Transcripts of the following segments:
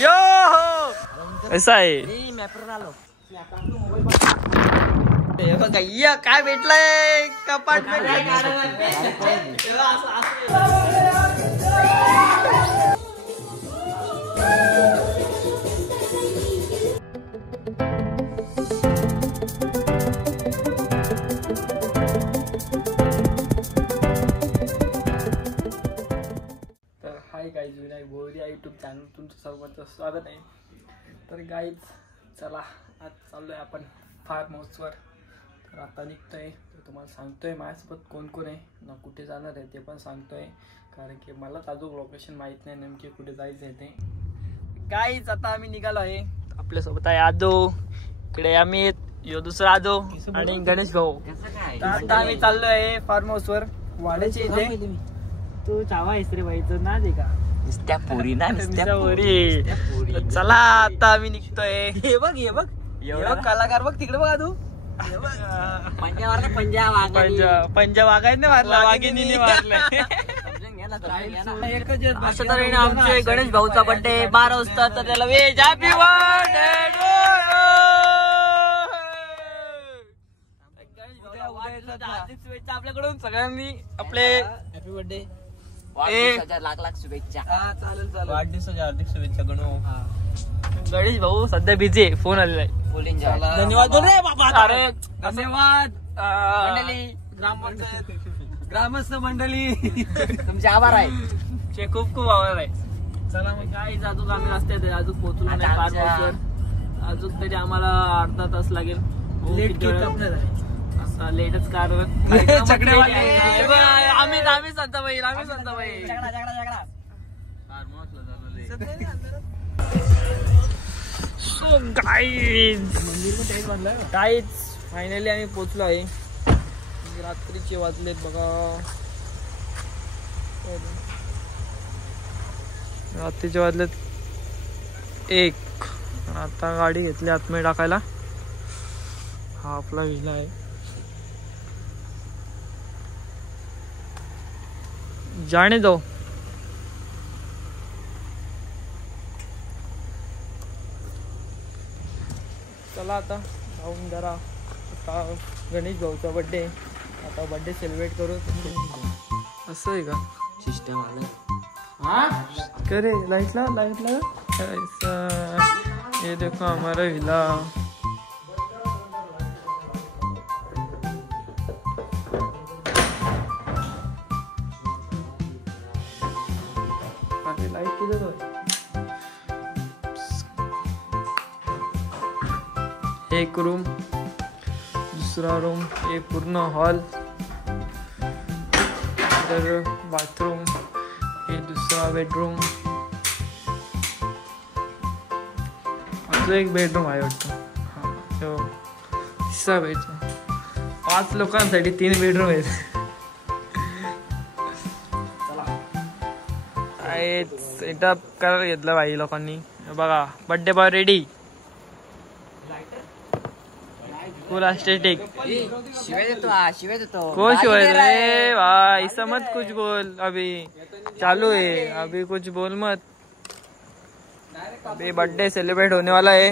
यो ऐसा आहे गैया काय भेटलंय कपाट गाईज विनायक भोवरिया यूट्यूब चॅनल तुमचं सर्वांचं स्वागत आहे. तर गाईज चला आज चाललो आहे आपण फार्म हाऊसवर. तर आता निघतो आहे तर तुम्हाला सांगतो आहे माझ्यासोबत कोण कोण आहे ना कुठे जाणार आहे ते पण सांगतो आहे, कारण की मलाच अजून लोकेशन माहीत नाही नेमके कुठे जायचं आहे ते. गाईज आता आम्ही निघालो आहे. आपल्यासोबत आहे आदो, इकडे अमित, यो दुसरा आदो आणि गणेश भाऊ. तर आता आम्ही चाललो आहे फार्म हाऊसवर वाड्याच्या इथे. तू चावा आहेस रे बाई, ना दे का नुसत्या पोरी ना नुसत्या पोरी. चला आता आम्ही निघतोय. हे बघ कलाकार बघ तिकडे बघा तू. पंजा वागायने मारला, वाघिणीने मारला. अशा तऱ्हेने आमचे गणेश भाऊचा बर्थडे 12 वाजता, तर त्याला वेज हॅपी बर्थडे. आपल्याकडून सगळ्यांनी आपले हॅपी बर्थडे लाख शुभेच्छा. वाढदिवसाच्या हार्दिक शुभेच्छा गणू. गणेश भाऊ सध्या बिझी आहे, फोन आलेला आहे. धन्यवाद रे बाबा. अरे धन्यवाद ग्रामस्थ मंडळी, तुमचे आभार आहे, खूप खूप आभार आहे. चला मग काय अजून आम्ही रस्त्यात अजून पोहोचलो नाही फार्म हाऊसवर. अजून तरी आम्हाला अर्धा तास लागेल. लेटच कार आम्ही संताबाई सो गाईज फायनली आम्ही पोचलो आहे. रात्रीचे वाजलेत बघा, रात्रीचे वाजलेत 1. आता गाडी घेतली आतमध्ये टाकायला. हा आपला विला आहे. जाने दो. चला आता जाऊन जरा, आता गणेश भाऊचा बर्थडे, आता बर्थडे सेलिब्रेट करू. असं आहे का सिस्टम आलं करे. लाईटला ऐसा ये देखो हमारा विला. एक रूम, दूसरा रूम, ये पूर्ण हॉल, इधर बाथरूम, ये दूसरा बेडरूम, अजून एक बेडरूम आहे वाटतं. हा तिसरा बेडरूम. 5 लोकांसाठी 3 बेडरूम आहेत. सेटअप करायला घेतलं बाई लोकांनी. बघा बर्थडे बॉय रेडी, फुल एस्थेटिक. शिवाय देतो को शिवाय रे भाई, समझ कुछ बोल. अभी चालू है, अभी कुछ बोल मत. अभी बर्थडे सेलिब्रेट होने वाला है.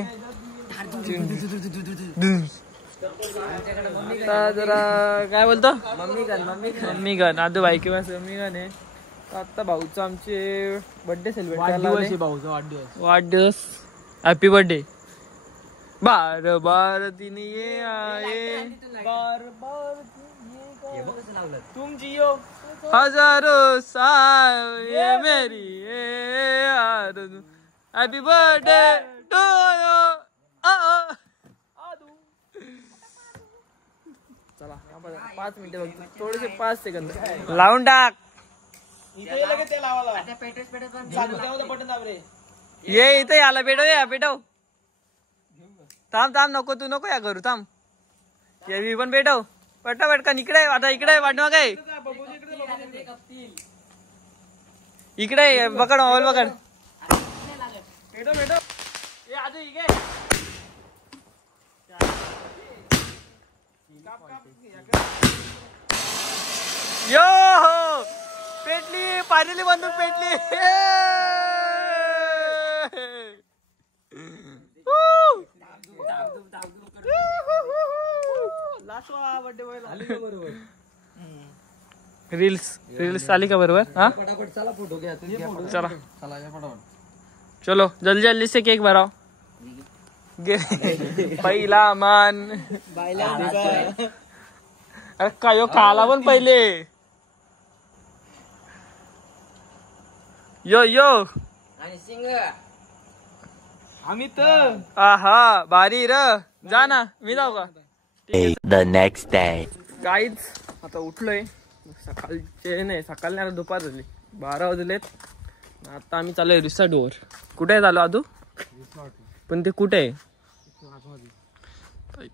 जरा काय बोलतो मम्मी गन आदू भाई किंवा मम्मी गन आहे. आता भाऊचा आमचे बर्थडे सेलिब्रेट भाऊचा वाढदिवस. Happy birthday. बार दिन ये आए, बार तुम जियो हजारों साल, ये मेरी हॅपी बर्थडे टू यू. चला 5 मिनिटं बघ, थोडेसे 5 सेकंद लावून टाक. ये इथे याला पेटव. थांब नको तू नको या करू. थांब मी पण पेटव पटकन. इकडे आता इकडे वाटवा काय इकडे पकड मोबाईल पकड. यो पेटली, फायनली बंदूक पेटली. रील्स आली का बरोबर? हा फटाफट चला फोटो घ्या. चला चला या फटाफट. चलो जल्दी जल्दी से केक भराओ. पहिला मान अरे काय खाला पण पहिले. यो यो आणि सिंग आम्ही तर आहा भारी र. जा ना मी जाऊ का? The next day. गाईज आता उठलोय. सकाळचे नाही सकाळ नाही दुपार झाली 12 वाजलेत. आता आम्ही चालूय रिसॉर्टवर. कुठे झालो आदू? पण ते कुठे आहे?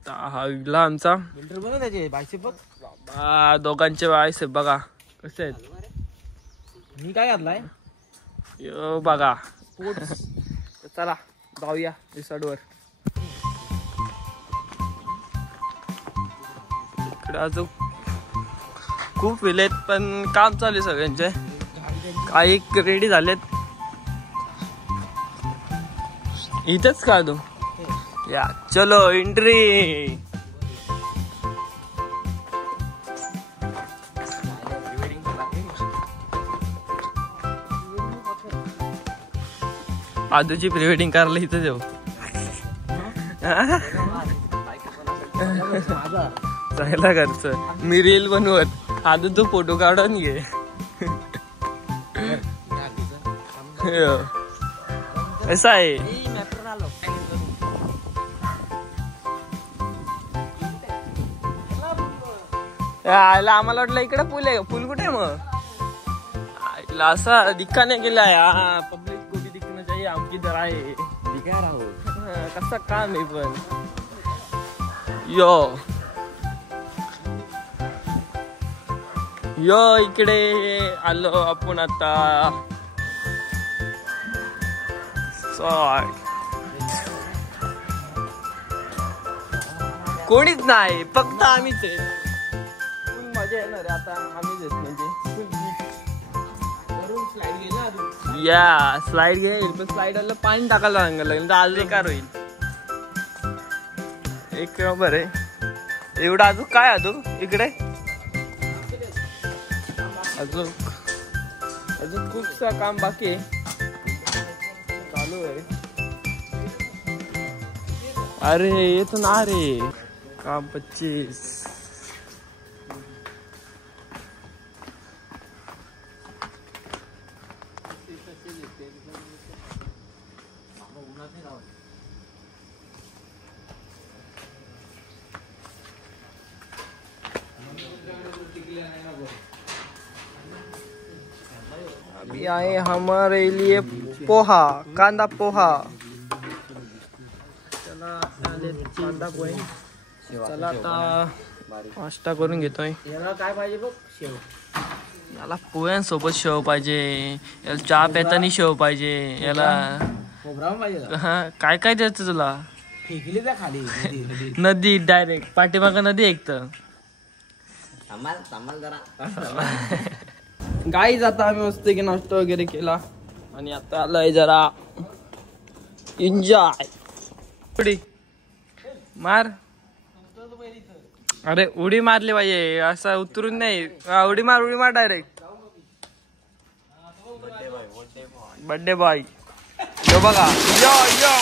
हा विगला आमचा बिल्डर बघ त्याचे बायसे बघ. दोघांचे बायसे बघा कसे आहेत. मी काय घातलाय? यो बघा चला जाऊया रिसॉर्टवर. इकडे अजून खूप विलेत पण काम चालू आहे सगळ्यांचे. काही रेडी झालेत. इथेच का तू या चलो एंट्री. आदूची प्री वेडिंग करायला इथं जाऊ. चांगला खर्च. मी रील बनवत आदू तू फोटो काढून घे. असं आहे. आम्हाला वाटलं इकडे पूल आहे. पूल कुठे मग असा दिक्का नाही गेला. पब्लिक को भी दिखना चाहिए हम किधर आए. दिखा राहू कसं काम आहे पण. यो यो इकडे आलो आपण आता. कोणीच नाही फक्त आम्हीच आहे. फुल मजा येणार आता. आम्हीच आहेत म्हणजे या स्लाइड घेईल पण स्लाइडरला पाणी टाकायला लागेल तर आज बेकार होईल. एक नंबर आहे. एवढं अजून काय अजून इकडे अजून खूपसा काम बाकी आहे. चालू आहे. अरे येतो ना रे काम 25. अभी आए हमारे लिए पोहा कांदा पोहा. चला कांदा पोहे. चला आता नाश्ता करून घेतोय. याला काय पाहिजे बघ? शेव. याला पोह्यांसोबत शेव पाहिजे. याला चहा पेतानी शेव पाहिजे. याला खोबरावून पाहिजे. हा काय काय द्यायचं तुला? फेकली त्या खाली नदी डायरेक्ट पाठीमाग नदी एक तर. गाईज आता आम्ही मस्त की नाश्ता वगैरे केला आणि आता आलोय जरा एन्जॉय. उडी मार. अरे उडी मारली पाहिजे असं उतरून नाही. उडी मार डायरेक्ट. बर्थडे बॉय यो बघा. यो यो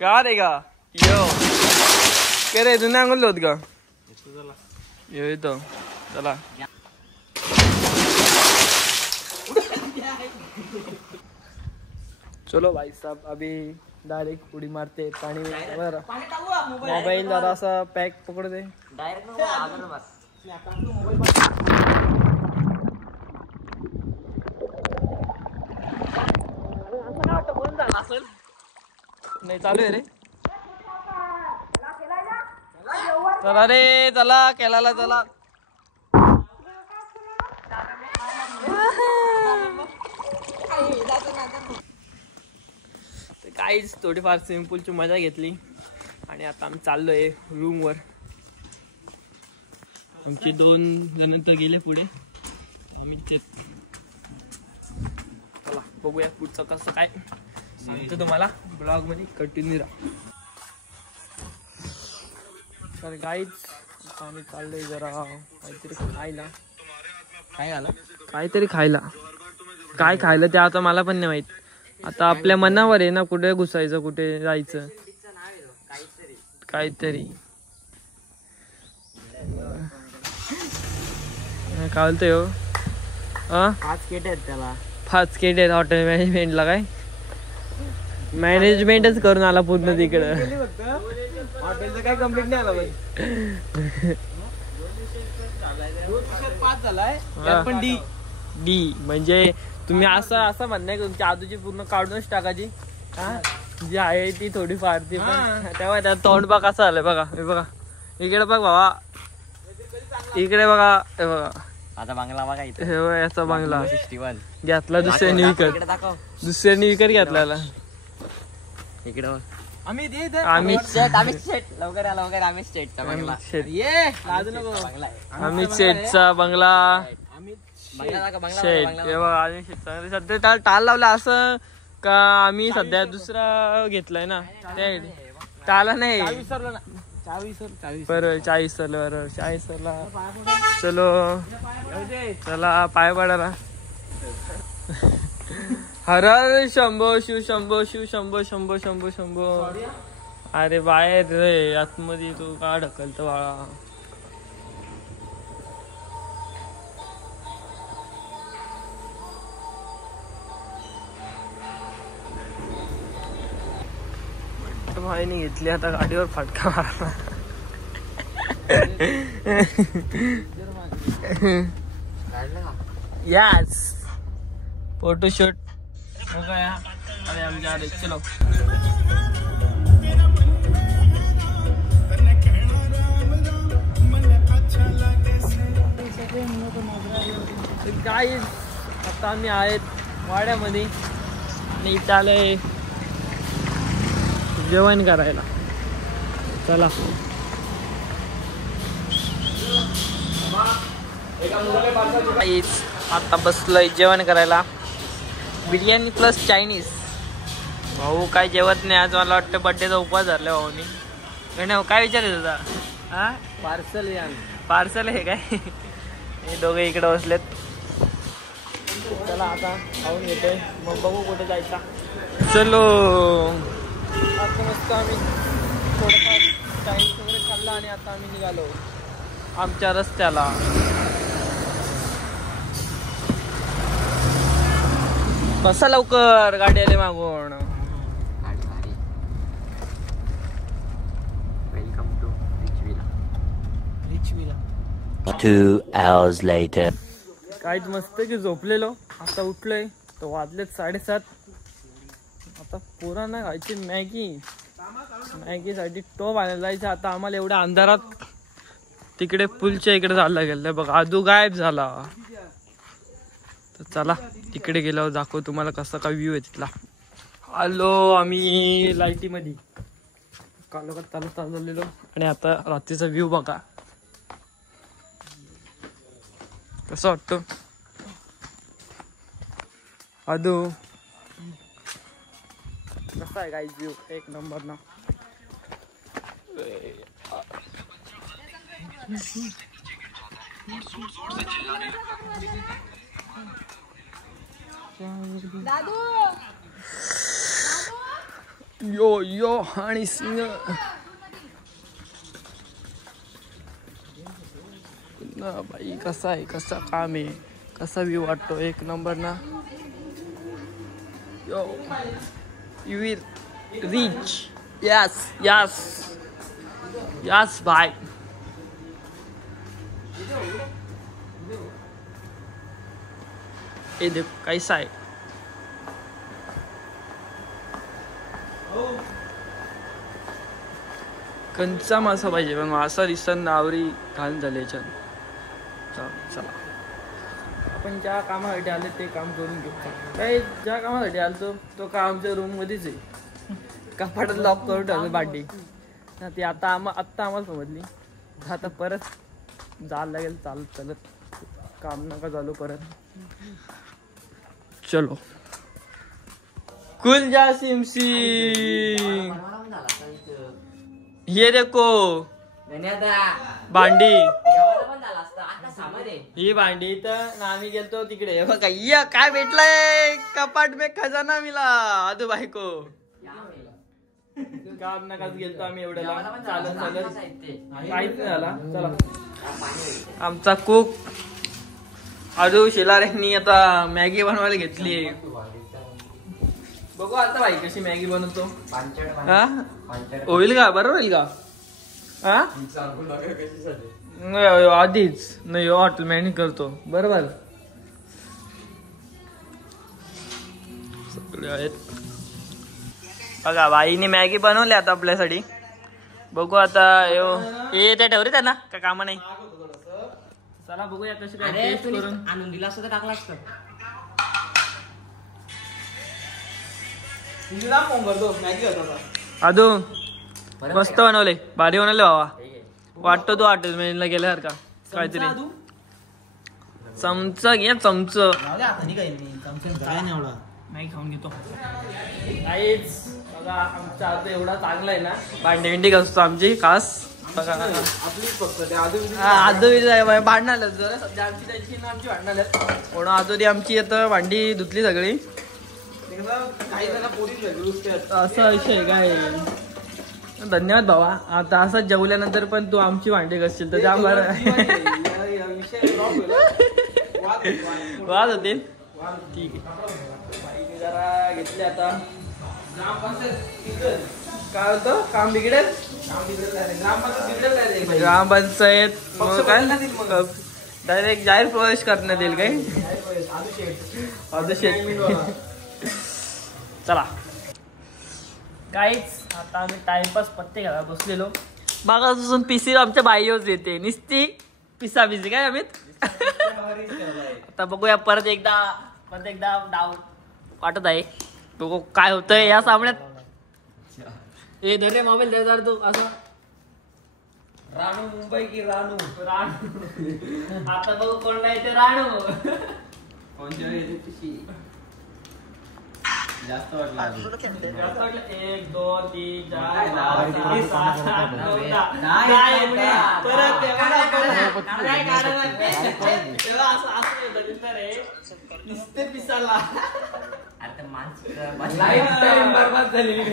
का रे का यो के रे तुम्ही अंगल होत का यो येतो. चला चलो भाई साहब अभी डायरेक्ट उडी मारते पाणी मोबाईल जरा सा पॅक पकडते. नाही चालू आहे रे. चला रे चला केला चला. काहीच थोडीफार स्विमिंग पूलची मजा घेतली आणि आता आम्ही चाललोय रूमवर. आमचे 2 जण तर गेले पुढे. आम्ही ते चला बघूया पुढचं कसं काय सांगतो तुम्हाला ब्लॉग मध्ये कंटिन्यू राहा. तर गाईच आम्ही चाललोय जरा काहीतरी खायला. काय झालं? काहीतरी खायला. काय खायला ते आता मला पण नाही माहित. आता आपल्या मनावर आहे ना, कुठे घुसायचं कुठे जायचं. काहीतरी काय बोलतोय हो? 5 केट आहेत त्याला. 5 केट आहेत हॉटेल मॅनेजमेंटला. काय मॅनेजमेंटच करून आला पूर्ण तिकडं. हॉटेलचं काय कंप्लीट नाही आला पाहिजे. 5 झालाय पण डी म्हणजे तुम्ही असं म्हणणं की तुमची आजूची पूर्ण काढूनच टाकायची. जी आहे ती थोडीफार ती पण तेव्हा त्यात तोंड बघा कसं आलंय बघा. हे बघा इकडे बघ बाबा, इकडे बघा. हे बघा आता बांगला बघा इथे. हे बघा याचा बांगला 61 घेतला दुसऱ्याने विकत. दुसऱ्याने विकत घेतला. इकडे आम्ही लवकर आम्ही स्टेटचा बांगला. आम्ही शेटचा बंगला. शेट बांगला हे बघा आम्ही शेट सध्या टाल लावला असं का आम्ही सध्या दुसरा घेतलाय ना. ते टाला नाही बरोबर 40 बरोबर 40 चलो चला पाय पडायला. हर हर शंभो शिव शंभो शिव शंभो शंभो शंभो शंभो. अरे बाहेर रे आतमध्ये तू का ढकलतो बाळा. भाईने घेतली आता गाडीवर फटका मारला. यस फोटोशूट हो गया. अरे हम जा रहे चलो. गाईज आता आम्ही आहेत वाड्यामध्ये आणि इथं आलोय जेवण करायला. चला आता बसलोय जेवण करायला. Biryani plus Chinese. भाऊ काय जेवत नाही आज. मला वाटतं बड्डेचा उपवास धरला भाऊनी. काय विचारायचं होता? हा पार्सल आहे काय? हे दोघे इकडे बसलेत. चला आता खाऊन घेतोय मग बघू कुठे जायचा. चलो आता मस्त आम्ही थोडंफार चायनीज वगैरे खाल्लं आणि आता आम्ही निघालो आमच्या रस्त्याला. बसा लवकर गाडी आली मागून. Welcome to rich villa. 2 hours later. काहीच मस्त की झोपलेलो. आता उठलोय तर वाजलेत 7:30. आता पोरांना खायची मॅगीसाठी टोप आणायला जायचं. आता आम्हाला एवढ्या अंधारात तिकडे पूलच्या इकडे जायला गेलं. बघ आदू गायब झाला. तर चला तिकडे गेल्यावर दाखव तुम्हाला कसा का व्ह्यू आहे तिथला. आलो आम्ही लाईटीमध्ये कालोखात चालत चाललेलो आणि आता रात्रीचा व्ह्यू बघा कसं वाटतं. आदू कसा आहे गाईज व्ह्यू? एक नंबर ना. यो यो आणि सिंग ना बाई. कसा आहे कसा काम आहे कसा व्ह्यू वाटतो. एक नंबर ना. Yo you will reach. Yes yes yes bye. ये देखो कैसा है. कंचा मासा पाहिजे पण मासा दिसताना नावरी घाण झाले. चला आपण ज्या कामासाठी आले ते काम करून घेऊ. काय ज्या कामासाठी आलतो तो काम आमच्या रूम मध्येच आहे. कपाटात लॉक करून ठेवलं बाडी. ती आता आम्हाला समजली. आता परत जायला लागेल चालत चालत. काम नका चालू परत. चलो कुल जा सिमसी. ये देखो भांडी जेवायला पण झाला असता आता सामान आहे. ही भांडी तर आम्ही गेलतो तिकडे हे बघा या काय भेटलंय कपाट में खजाना मिला आदू बायको काम नकाच गेलतो आम्ही एवढ्याला चालत चालत काहीच नाही झाला. चला आमचा कुक आदू शेलार यांनी आता मॅगी बनवायला घेतली. बघू आता भाई कशी मॅगी बनवतो. हा होईल का बरोबर होईल का. हा नाही आधीच नाही हॉटेल मॅनेज करतो बरोबर. सगळे आहेत बघा बाईने मॅगी बनवली आता आपल्यासाठी. बघू आता हे ते ठेवले त्यांना का कामा नाही. चला बघूया कशी काय टेस्ट करून. आणून दिला असतं तर टाकला असतं. आदू मस्त बनवले भारी बनवले बाबा. वाटतो तू हॉटेल मॅनेजला गेल्यावर का काहीतरी. चमचा घे चमच नाही खाऊन घेतो. काहीच बघा आमचा आता एवढा चांगला आहे ना. भांडी बिंडी घासतो आमची खास बघा. आदू भांडणार जरा सध्या आमची त्यांची ना आमची भांडणार म्हणून आदू आमची आता भांडी धुतली सगळी. असा विषय काय. धन्यवाद भावा. आता असंच जेवल्यानंतर पण तू आमची भांडी घासशील तर त्या वाद होतील. ठीक आहे जरा घेतले आता. काय होतं काम बिघडेल ग्रामपंचायत काय डायरेक्ट जाहीर प्रवेश करण्यात येईल काय. चला काहीच आता आम्ही टाइमपास पत्ते घाला बसलेलो. बघा सुसून पिसी आमच्या बाईच येते निस्ती पिसा पिसी काय अमित. आता बघूया परत एकदा डाव वाटत आहे. बघू काय होतंय या सामन्यात. हे धरे मोबाईल दे तू असं. रानू मुंबई की रानू आता बघू कोण नाही ते राणू. जास्त वाटलं. 1 2 3 4 5 6 7 8 9 परत नुसते पिसाला. आता माणसं बरबाद झालेली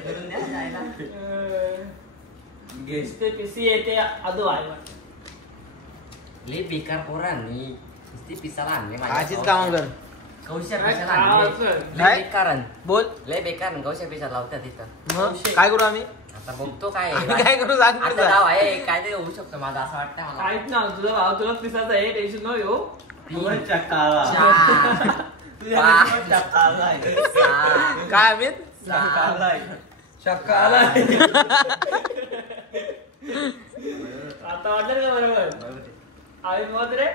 करून द्या. नुसते पिसी येते आदू आहे. लय बेकार पोरांनी नुसती पिसाला आणले आजच काम कर. कौशा पिसाला आणले. लय बेकार बोल लय बेकार कौशा पिसा लावतात तिथं. काय करू आम्ही. आता बघतो काय काय करू सांग. आता डाव आहे काय तरी होऊ शकतं माझं असं वाटतं मला. काहीच ना तुझा भाव तुला पिसाचा आहे टेन्शन न घेऊ. काय अमित आता वाटलं का बरोबर आम्ही मत रे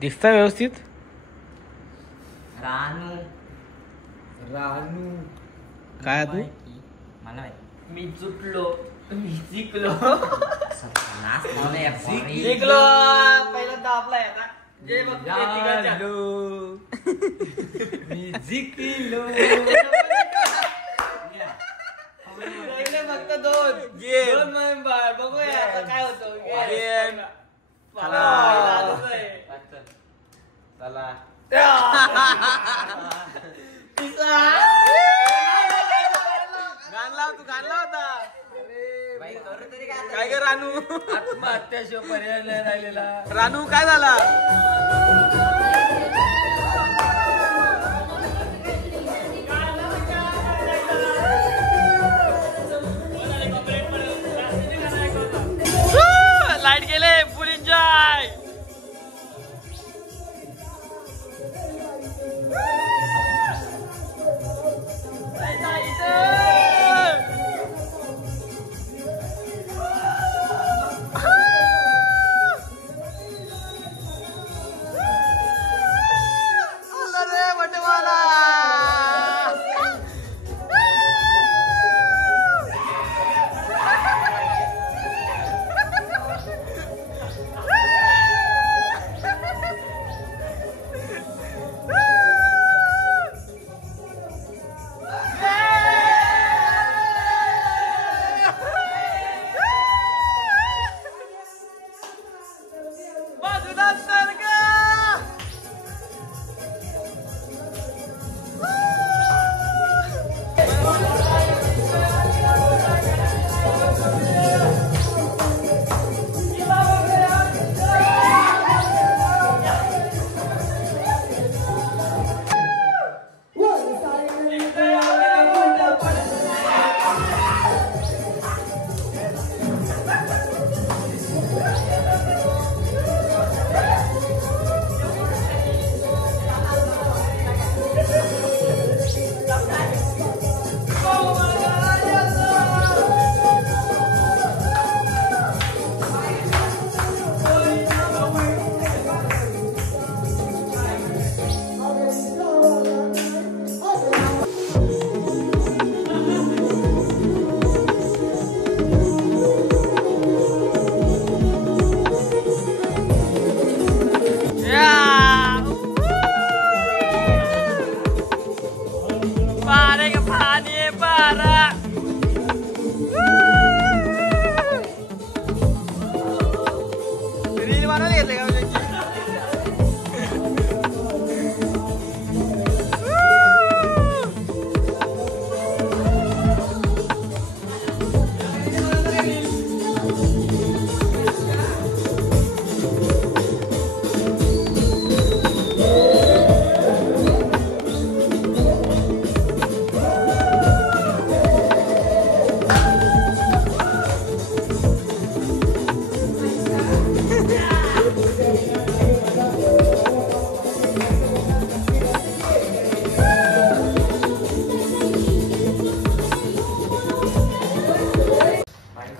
दिसता व्यवस्थित. रानू काय तू मला मी चुकलो मी जिंकलो जिंकलो पहिल्यांदा आपला आहे ना. जे मी जिंकलो. फक्त दोन मेंबर बघूया आता काय होतं. चला गाण लाव तू गाण लाव होता. काय ग रानू आत्महत्याशिवाय पर्याय नाही राहिलेला. रानू काय झाला. लाईट गेले फुल एन्जॉय.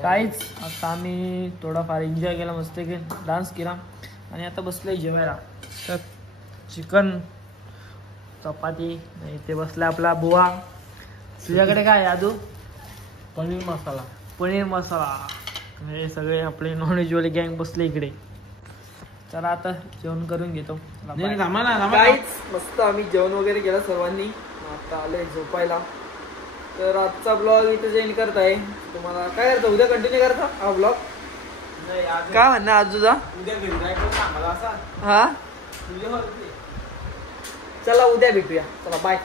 काहीच आता आम्ही थोडाफार एन्जॉय केला, मस्त की डान्स केला आणि आता बसलोय जेवायला. तर चिकन चपाती, इथे बसला आपला बुवा. तुझ्याकडे काय यादू? पनीर मसाला. पनीर मसाला. हे सगळे आपले नॉनव्हेजवाले गँग बसले इकडे. चला आता जेवण करून घेतो. काहीच मस्त आम्ही जेवण वगैरे केलं सर्वांनी. आता आलोय झोपायला. तर आजचा ब्लॉग इथे एंड करत आहे. तुम्हाला काय करता, उद्या कंटिन्यू करता हा ब्लॉग? काय म्हणणं आज तुझा? उद्या घरी जायचं सांगायला असा. हा चला उद्या भेटूया. चला बाय.